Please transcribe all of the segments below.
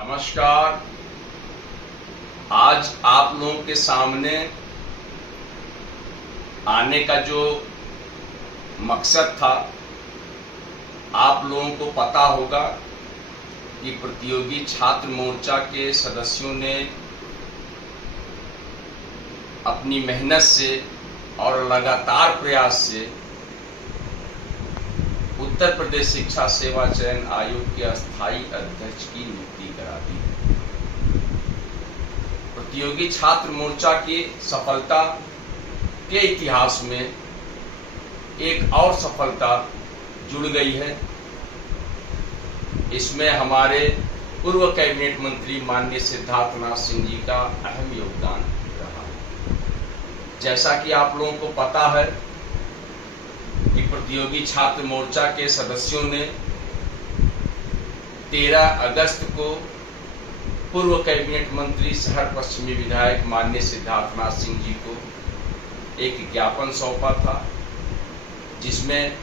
नमस्कार। आज आप लोगों के सामने आने का जो मकसद था, आप लोगों को पता होगा कि प्रतियोगी छात्र मोर्चा के सदस्यों ने अपनी मेहनत से और लगातार प्रयास से उत्तर प्रदेश शिक्षा सेवा चयन आयोग के अस्थायी अध्यक्ष की नियुक्ति करा दी। प्रतियोगी छात्र मोर्चा की सफलता के इतिहास में एक और सफलता जुड़ गई है। इसमें हमारे पूर्व कैबिनेट मंत्री माननीय सिद्धार्थनाथ सिंह जी का अहम योगदान रहा है। जैसा कि आप लोगों को पता है कि प्रतियोगी छात्र मोर्चा के सदस्यों ने 13 अगस्त को पूर्व कैबिनेट मंत्री शहर पश्चिमी विधायक माननीय सिद्धार्थनाथ सिंह जी को एक ज्ञापन सौंपा था, जिसमें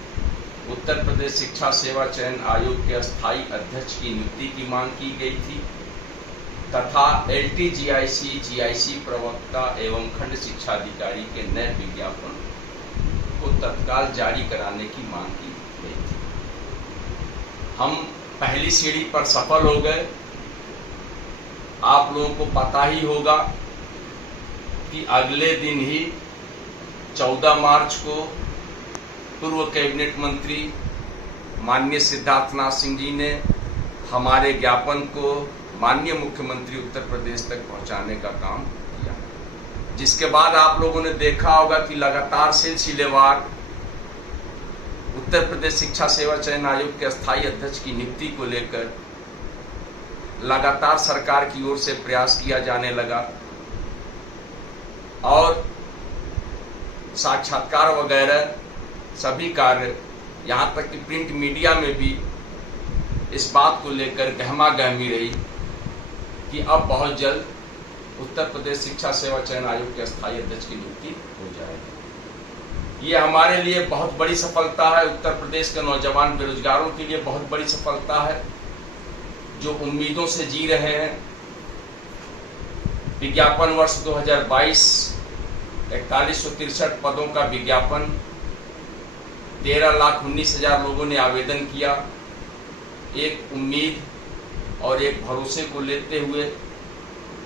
उत्तर प्रदेश शिक्षा सेवा चयन आयोग के अस्थायी अध्यक्ष की नियुक्ति की मांग की गई थी तथा LTGIC GIC प्रवक्ता एवं खंड शिक्षा अधिकारी के नए विज्ञापन को तत्काल जारी कराने की मांग की गई थी। हम पहली सीढ़ी पर सफल हो गए। आप लोगों को पता ही होगा कि अगले दिन ही 14 मार्च को पूर्व कैबिनेट मंत्री माननीय सिद्धार्थनाथ सिंह जी ने हमारे ज्ञापन को माननीय मुख्यमंत्री उत्तर प्रदेश तक पहुंचाने का काम किया, जिसके बाद आप लोगों ने देखा होगा कि लगातार सिलसिलेवार उत्तर प्रदेश शिक्षा सेवा चयन आयोग के अस्थायी अध्यक्ष की नियुक्ति को लेकर लगातार सरकार की ओर से प्रयास किया जाने लगा और साक्षात्कार वगैरह सभी कार्य, यहाँ तक कि प्रिंट मीडिया में भी इस बात को लेकर गहमागहमी रही कि अब बहुत जल्द उत्तर प्रदेश शिक्षा सेवा चयन आयोग के अस्थायी अध्यक्ष की नियुक्ति हो जाएगी। ये हमारे लिए बहुत बड़ी सफलता है। उत्तर प्रदेश के नौजवान बेरोजगारों के लिए बहुत बड़ी सफलता है, जो उम्मीदों से जी रहे हैं। विज्ञापन वर्ष 2022 4163 पदों का विज्ञापन 13,19,000 लोगों ने आवेदन किया। एक उम्मीद और एक भरोसे को लेते हुए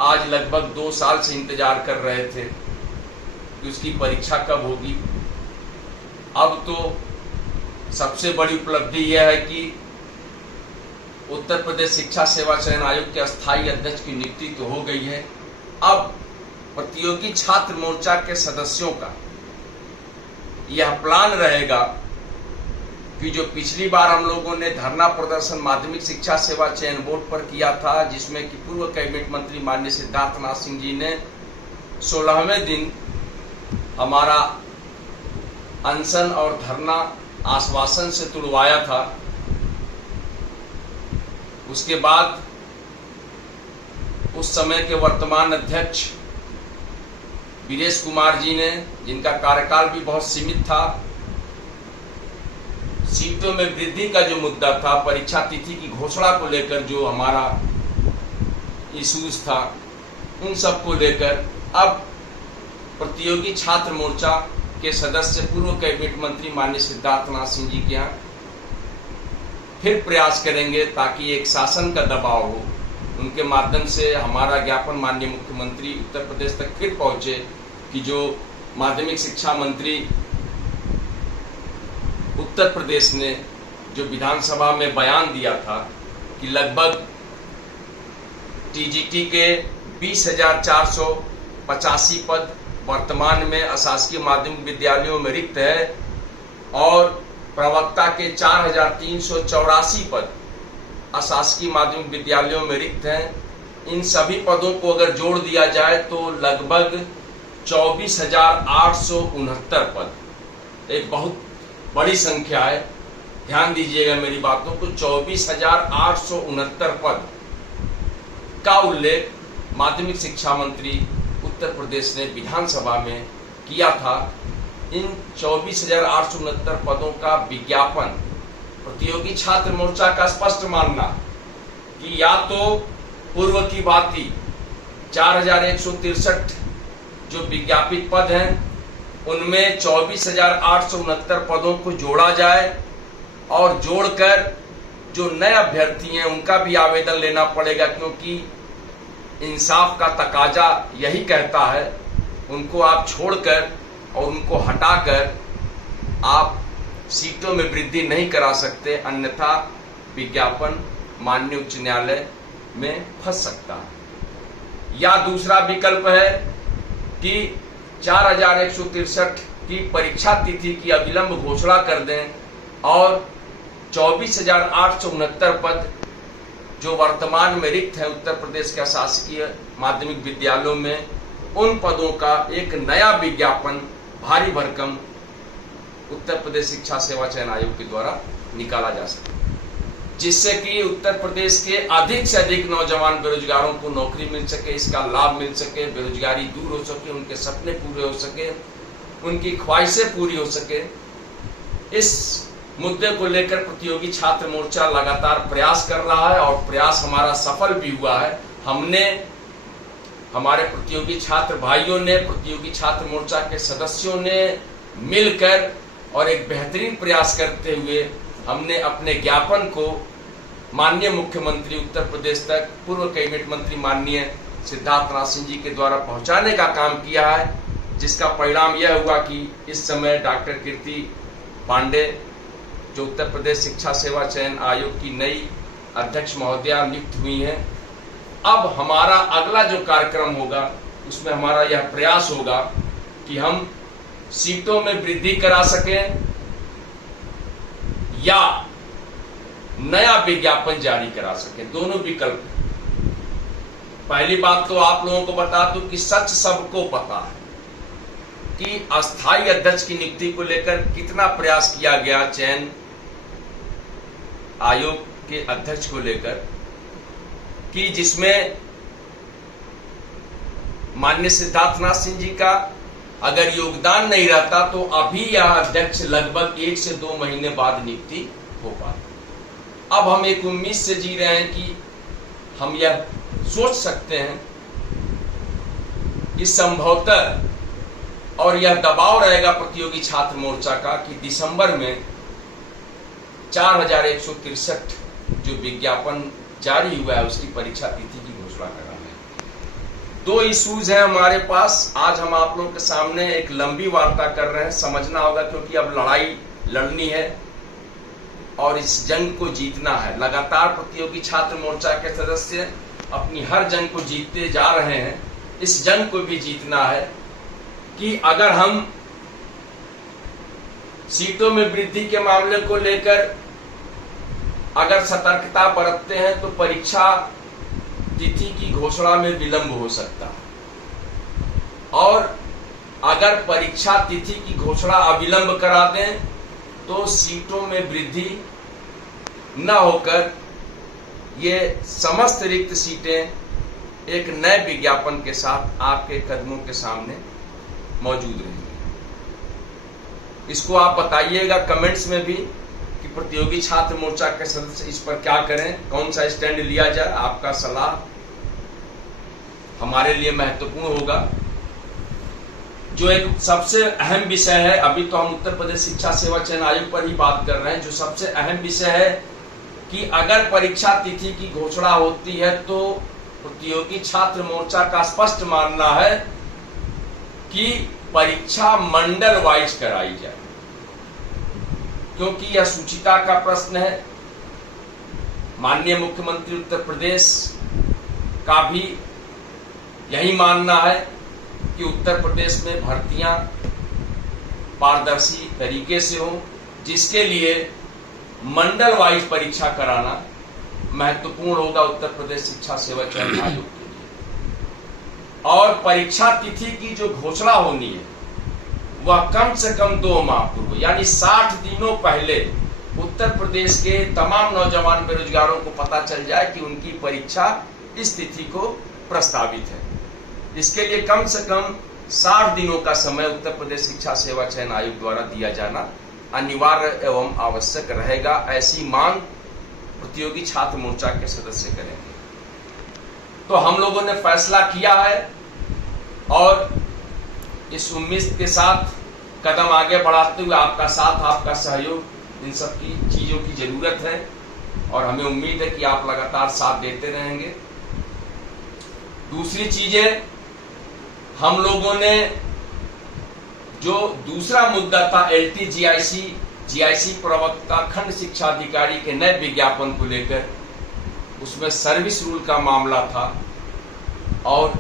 आज लगभग 2 साल से इंतजार कर रहे थे कि उसकी परीक्षा कब होगी। अब तो सबसे बड़ी उपलब्धि यह है कि उत्तर प्रदेश शिक्षा सेवा चयन आयोग के अस्थायी अध्यक्ष की नियुक्ति तो हो गई है। अब प्रतियोगी छात्र मोर्चा के सदस्यों का यह प्लान रहेगा कि जो पिछली बार हम लोगों ने धरना प्रदर्शन माध्यमिक शिक्षा सेवा चयन बोर्ड पर किया था, जिसमें कि पूर्व कैबिनेट मंत्री माननीय सिद्धार्थनाथ सिंह जी ने 16वें दिन हमारा अनशन और धरना आश्वासन से तुड़वाया था। उसके बाद उस समय के वर्तमान अध्यक्ष वीरेश कुमार जी ने, जिनका कार्यकाल भी बहुत सीमित था, सीटों में वृद्धि का जो मुद्दा था, परीक्षा तिथि की घोषणा को लेकर जो हमारा इश्यूज था, उन सब को लेकर अब प्रतियोगी छात्र मोर्चा के सदस्य पूर्व कैबिनेट मंत्री माननीय सिद्धार्थनाथ सिंह जी के यहाँ फिर प्रयास करेंगे ताकि एक शासन का दबाव हो, उनके माध्यम से हमारा ज्ञापन माननीय मुख्यमंत्री उत्तर प्रदेश तक फिर पहुंचे कि जो माध्यमिक शिक्षा मंत्री उत्तर प्रदेश ने जो विधानसभा में बयान दिया था कि लगभग TGT के 20,485 पद वर्तमान में अशासकीय माध्यमिक विद्यालयों में रिक्त है और प्रवक्ता के 4,384 पद अशासकीय माध्यमिक विद्यालयों में रिक्त हैं। इन सभी पदों को अगर जोड़ दिया जाए तो लगभग 24,869 पद, एक बहुत बड़ी संख्या है। ध्यान दीजिएगा मेरी बातों को। 24,869 पद का उल्लेख माध्यमिक शिक्षा मंत्री उत्तर प्रदेश ने विधानसभा में किया था। इन 24,869 पदों का विज्ञापन प्रतियोगी छात्र मोर्चा का स्पष्ट मानना कि या तो पूर्व की भांति 4163 जो विज्ञापित पद हैं उनमें 24,869 पदों को जोड़ा जाए और जोड़कर जो नए अभ्यर्थी हैं उनका भी आवेदन लेना पड़ेगा, क्योंकि इंसाफ का तकाजा यही कहता है। उनको आप छोड़कर और उनको हटाकर आप सीटों में वृद्धि नहीं करा सकते, अन्यथा विज्ञापन माननीय उच्च न्यायालय में फंस सकता है। या दूसरा विकल्प है कि 4163 की परीक्षा तिथि की अविलंब घोषणा कर दें और 24,869 पद जो वर्तमान में रिक्त है उत्तर प्रदेश के शासकीय माध्यमिक विद्यालयों में, उन पदों का एक नया विज्ञापन भारी भरकम उत्तर प्रदेश शिक्षा सेवा चयन आयोग के द्वारा निकाला जा सके, जिससे कि उत्तर प्रदेश के अधिक से अधिक नौजवान बेरोजगारों को नौकरी मिल सके, इसका लाभ मिल सके, बेरोजगारी दूर हो सके, उनके सपने पूरे हो सके, उनकी ख्वाहिशें पूरी हो सके। इस मुद्दे को लेकर प्रतियोगी छात्र मोर्चा लगातार प्रयास कर रहा है और प्रयास हमारा सफल भी हुआ है। हमने, हमारे प्रतियोगी छात्र भाइयों ने, प्रतियोगी छात्र मोर्चा के सदस्यों ने मिलकर और एक बेहतरीन प्रयास करते हुए हमने अपने ज्ञापन को माननीय मुख्यमंत्री उत्तर प्रदेश तक, पूर्व कैबिनेट मंत्री माननीय सिद्धार्थनाथ सिंह जी के द्वारा पहुंचाने का काम किया है, जिसका परिणाम यह हुआ कि इस समय डॉक्टर कीर्ति पांडे जो उत्तर प्रदेश शिक्षा सेवा चयन आयोग की नई अध्यक्ष महोदया नियुक्त हुई हैं। अब हमारा अगला जो कार्यक्रम होगा उसमें हमारा यह प्रयास होगा कि हम सीटों में वृद्धि करा सकें या नया विज्ञापन जारी करा सकें, दोनों विकल्प। पहली बात तो आप लोगों को बता दूं कि सच सबको पता है कि अस्थायी अध्यक्ष की नियुक्ति को लेकर कितना प्रयास किया गया चयन आयोग के अध्यक्ष को लेकर, कि जिसमें माननीय सिद्धार्थनाथ सिंह जी का अगर योगदान नहीं रहता तो अभी यह अध्यक्ष लगभग 1 से 2 महीने बाद नियुक्ति हो पाती। अब हम एक उम्मीद से जी रहे हैं कि हम यह सोच सकते हैं कि संभवतः, और यह दबाव रहेगा प्रतियोगी छात्र मोर्चा का, कि दिसंबर में 4163 जो विज्ञापन जारी हुआ है उसकी परीक्षा तिथि की घोषणा कराना है। 2 इश्यूज हैं हमारे पास। आज हम आप लोगों के सामने एक लंबी वार्ता कर रहे हैं, समझना होगा, क्योंकि अब लड़ाई लड़नी है और इस जंग को जीतना है। लगातार प्रतियोगी छात्र मोर्चा के सदस्य अपनी हर जंग को जीतते जा रहे हैं, इस जंग को भी जीतना है कि अगर हम सीटों में वृद्धि के मामले को लेकर अगर सतर्कता बरतते हैं तो परीक्षा तिथि की घोषणा में विलंब हो सकता है, और अगर परीक्षा तिथि की घोषणा अविलंब करा दें तो सीटों में वृद्धि न होकर ये समस्त रिक्त सीटें एक नए विज्ञापन के साथ आपके कदमों के सामने मौजूद रहेंगी। इसको आप बताइएगा कमेंट्स में भी कि प्रतियोगी छात्र मोर्चा के सदस्य इस पर क्या करें, कौन सा स्टैंड लिया जाए। आपका सलाह हमारे लिए महत्वपूर्ण होगा। जो एक सबसे अहम विषय है, अभी तो हम उत्तर प्रदेश शिक्षा सेवा चयन आयोग पर ही बात कर रहे हैं, जो सबसे अहम विषय है कि अगर परीक्षा तिथि की घोषणा होती है तो प्रतियोगी छात्र मोर्चा का स्पष्ट मानना है कि परीक्षा मंडल वाइज कराई जाए, क्योंकि यह शुचिता का प्रश्न है। माननीय मुख्यमंत्री उत्तर प्रदेश का भी यही मानना है कि उत्तर प्रदेश में भर्तियां पारदर्शी तरीके से हो, जिसके लिए मंडल वाइज परीक्षा कराना महत्वपूर्ण होगा उत्तर प्रदेश शिक्षा सेवा चयन आयोग के लिए। और परीक्षा तिथि की जो घोषणा होनी है वह कम से कम 2 माह पूर्व, यानी 60 दिनों पहले उत्तर प्रदेश के तमाम नौजवान बेरोजगारों को पता चल जाए कि उनकी परीक्षा इस तिथि को प्रस्तावित है। इसके लिए कम से कम 60 दिनों का समय उत्तर प्रदेश शिक्षा सेवा चयन आयोग द्वारा दिया जाना अनिवार्य एवं आवश्यक रहेगा। ऐसी मांग प्रतियोगी छात्र मोर्चा के सदस्य करेंगे। तो हम लोगों ने फैसला किया है और इस उम्मीद के साथ कदम आगे बढ़ाते हुए आपका साथ, आपका सहयोग, इन सब की चीजों की जरूरत है और हमें उम्मीद है कि आप लगातार साथ देते रहेंगे। दूसरी चीजें, हम लोगों ने जो दूसरा मुद्दा था जीआईसी प्रवक्ता खंड शिक्षा अधिकारी के नए विज्ञापन को लेकर, उसमें सर्विस रूल का मामला था और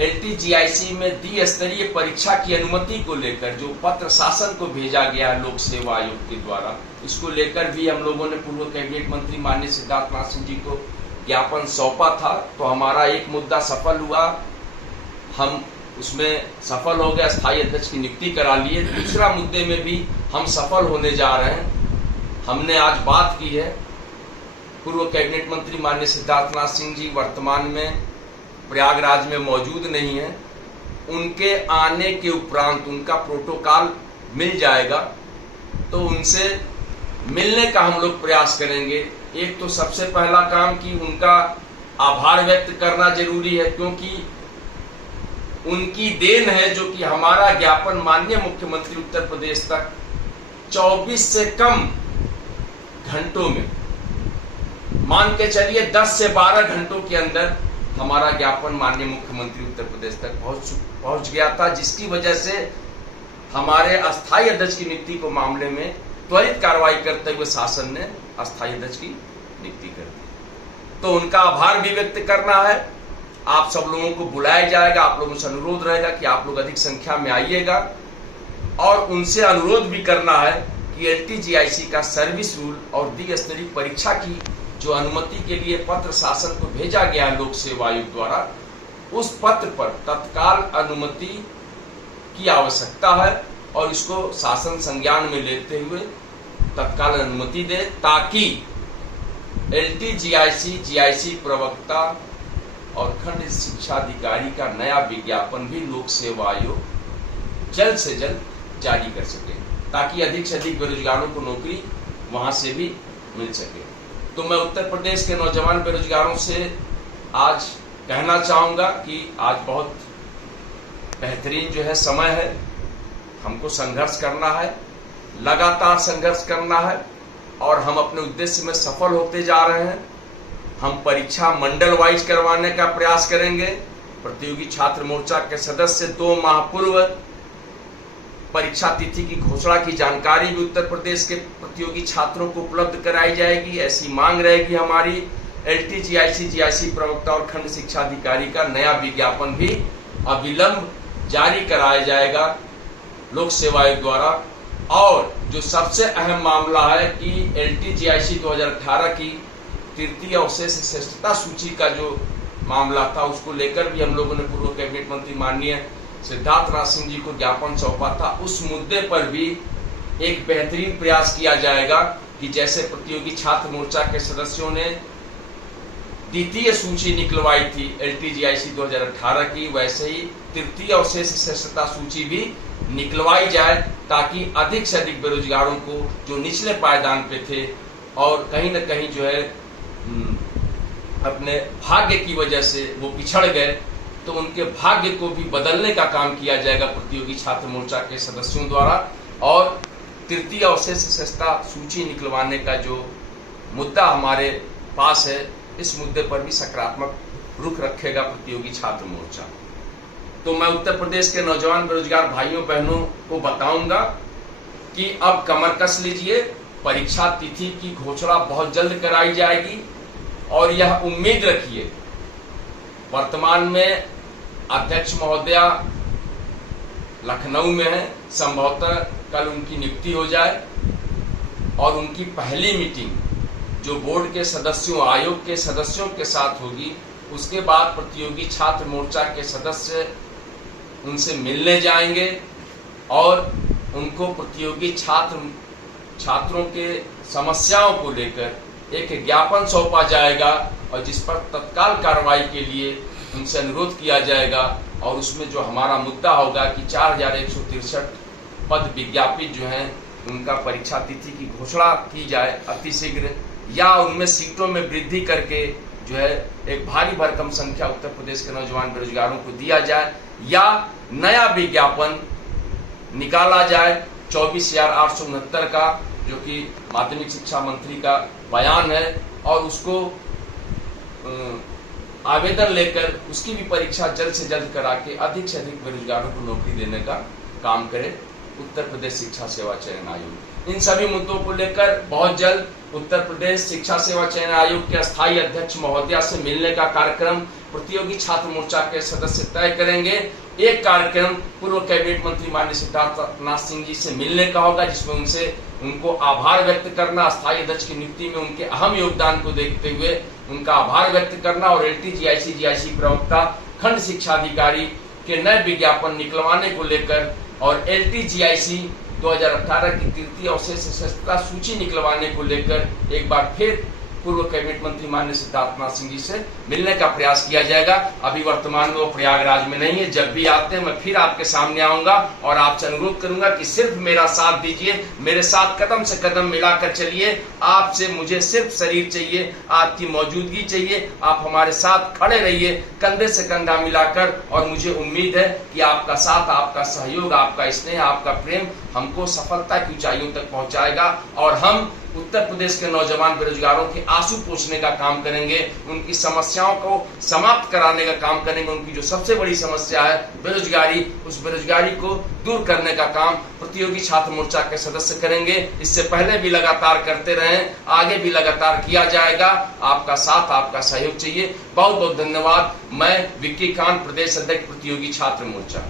LTGIC में द्विस्तरीय परीक्षा की अनुमति को लेकर जो पत्र शासन को भेजा गया लोक सेवा आयोग के द्वारा, इसको लेकर भी हम लोगों ने पूर्व कैबिनेट मंत्री माननीय सिद्धार्थनाथ सिंह जी को ज्ञापन सौंपा था। तो हमारा एक मुद्दा सफल हुआ, हम उसमें सफल हो गए, स्थायी अध्यक्ष की नियुक्ति करा लिए। दूसरा मुद्दे में भी हम सफल होने जा रहे हैं। हमने आज बात की है, पूर्व कैबिनेट मंत्री माननीय सिद्धार्थनाथ सिंह जी वर्तमान में प्रयागराज में मौजूद नहीं है, उनके आने के उपरांत उनका प्रोटोकॉल मिल जाएगा तो उनसे मिलने का हम लोग प्रयास करेंगे। एक तो सबसे पहला काम कि उनका आभार व्यक्त करना जरूरी है, क्योंकि उनकी देन है जो कि हमारा ज्ञापन माननीय मुख्यमंत्री उत्तर प्रदेश तक 24 से कम घंटों में, मान के चलिए 10 से 12 घंटों के अंदर हमारा ज्ञापन माननीय मुख्यमंत्री उत्तर प्रदेश तक पहुंच गया था, जिसकी वजह से हमारे अस्थायी अध्यक्ष की नियुक्ति को मामले में त्वरित कार्रवाई करते हुए शासन ने अस्थायी अध्यक्ष की नियुक्ति कर दी। तो उनका आभार भी व्यक्त करना है। आप सब लोगों को बुलाया जाएगा, आप लोगों से अनुरोध रहेगा कि आप लोग अधिक संख्या में आइएगा और उनसे अनुरोध भी करना है कि LTGIC का सर्विस रूल और द्विस्तरीय परीक्षा की जो अनुमति के लिए पत्र शासन को भेजा गया है लोक सेवा आयोग द्वारा, उस पत्र पर तत्काल अनुमति की आवश्यकता है और इसको शासन संज्ञान में लेते हुए तत्काल अनुमति दे, ताकि LTGIC प्रवक्ता और खंड शिक्षा अधिकारी का नया विज्ञापन भी लोक सेवा आयोग जल्द से जल्द जारी कर सके, ताकि अधिक से अधिक बेरोजगारों को नौकरी वहां से भी मिल सके। तो मैं उत्तर प्रदेश के नौजवान बेरोजगारों से आज कहना चाहूंगा कि आज बहुत बेहतरीन जो है समय है, हमको संघर्ष करना है, लगातार संघर्ष करना है और हम अपने उद्देश्य में सफल होते जा रहे हैं। हम परीक्षा मंडल वाइज करवाने का प्रयास करेंगे। प्रतियोगी छात्र मोर्चा के सदस्य 2 माह पूर्व परीक्षा तिथि की घोषणा की जानकारी भी उत्तर प्रदेश के प्रतियोगी छात्रों को उपलब्ध कराई जाएगी, ऐसी मांग रहेगी हमारी। LTGIC प्रवक्ता और खंड शिक्षा अधिकारी का नया विज्ञापन भी अविलंब जारी कराया जाएगा लोक सेवा आयोग द्वारा। और जो सबसे अहम मामला है कि LTGIC 2018 की तृतीय अवशेष श्रेष्ठता सूची का जो मामला था, उसको लेकर भी हम लोगों ने पूर्व कैबिनेट मंत्री माननीय सिद्धार्थनाथ सिंह जी को ज्ञापन सौंपा था। उस मुद्दे पर भी एक बेहतरीन प्रयास किया जाएगा कि जैसे प्रतियोगी छात्र मोर्चा के सदस्यों ने द्वितीय सूची निकलवाई थी LTGIC 2018 की, वैसे ही तृतीय अवशेष श्रेष्ठता सूची भी निकलवाई जाए, ताकि अधिक से अधिक बेरोजगारों को जो निचले पायदान पे थे और कहीं न कहीं जो है अपने भाग्य की वजह से वो पिछड़ गए, तो उनके भाग्य को भी बदलने का काम किया जाएगा प्रतियोगी छात्र मोर्चा के सदस्यों द्वारा। और तृतीय अवशेष श्रेष्ठता सूची निकलवाने का जो मुद्दा हमारे पास है, इस मुद्दे पर भी सकारात्मक रुख रखेगा प्रतियोगी छात्र मोर्चा। तो मैं उत्तर प्रदेश के नौजवान बेरोजगार भाइयों बहनों को बताऊंगा कि अब कमर कस लीजिए, परीक्षा तिथि की घोषणा बहुत जल्द कराई जाएगी और यह उम्मीद रखिए, वर्तमान में अध्यक्ष महोदया लखनऊ में है, संभवतः कल उनकी नियुक्ति हो जाए और उनकी पहली मीटिंग जो बोर्ड के सदस्यों, आयोग के सदस्यों के साथ होगी, उसके बाद प्रतियोगी छात्र मोर्चा के सदस्य उनसे मिलने जाएंगे और उनको प्रतियोगी छात्रों के समस्याओं को लेकर एक ज्ञापन सौंपा जाएगा और जिस पर तत्काल कार्रवाई के लिए उनसे अनुरोध किया जाएगा। और उसमें जो हमारा मुद्दा होगा कि 4163 पद विज्ञापित जो हैं, उनका परीक्षा तिथि की घोषणा की जाए अतिशीघ्र, या उनमें सीटों में वृद्धि करके जो है एक भारी भरकम संख्या उत्तर प्रदेश के नौजवान बेरोजगारों को दिया जाए, या नया विज्ञापन निकाला जाए 24,869 का, जो कि माध्यमिक शिक्षा मंत्री का बयान है, और उसको आवेदन लेकर उसकी भी परीक्षा जल्द से जल्द करा के अधिक से अधिक बेरोजगारों को नौकरी देने का काम करे उत्तर प्रदेश शिक्षा सेवा चयन आयोग। इन सभी मुद्दों को लेकर बहुत जल्द उत्तर प्रदेश शिक्षा सेवा चयन आयोग के अस्थायी अध्यक्ष महोदया से मिलने का कार्यक्रम प्रतियोगी छात्र मोर्चा के सदस्य तय करेंगे। एक कार्यक्रम पूर्व कैबिनेट मंत्री माननीय सिद्धार्थनाथ सिंह जी से मिलने का होगा, जिसमें उनको आभार व्यक्त करना, अस्थायी अध्यक्ष की नियुक्ति में उनके अहम योगदान को देखते हुए उनका आभार व्यक्त करना, और LTGIC प्रवक्ता खंड शिक्षा अधिकारी के नए विज्ञापन निकलवाने को लेकर और LTGIC 2018 की तृतीय अवशेष सदस्यता सूची निकलवाने को लेकर एक बार फिर पूर्व कैबिनेट मंत्री माननीय सिद्धार्थनाथ सिंह जी से मिलने का प्रयास किया जाएगा। अभी वर्तमान में वो प्रयागराज में नहीं है, जब भी आते हैं मैं फिर आपके सामने आऊंगा और आपसे अनुरोध करूंगा कि सिर्फ मेरा साथ दीजिए, मेरे साथ कदम से कदम मिलाकर चलिए। आपसे मुझे सिर्फ शरीर चाहिए, आपकी मौजूदगी चाहिए, आप हमारे साथ खड़े रहिए कंधे से कंधा मिलाकर, और मुझे उम्मीद है कि आपका साथ, आपका सहयोग, आपका स्नेह, आपका प्रेम हमको सफलता की ऊंचाइयों तक पहुंचाएगा, और हम उत्तर प्रदेश के नौजवान बेरोजगारों के आंसू पोंछने का काम करेंगे, उनकी समस्याओं को समाप्त कराने का काम करेंगे। उनकी जो सबसे बड़ी समस्या है बेरोजगारी, उस बेरोजगारी को दूर करने का काम प्रतियोगी छात्र मोर्चा के सदस्य करेंगे। इससे पहले भी लगातार करते रहे, आगे भी लगातार किया जाएगा। आपका साथ, आपका सहयोग चाहिए। बहुत बहुत धन्यवाद। मैं विक्की खान, प्रदेश अध्यक्ष प्रतियोगी छात्र मोर्चा।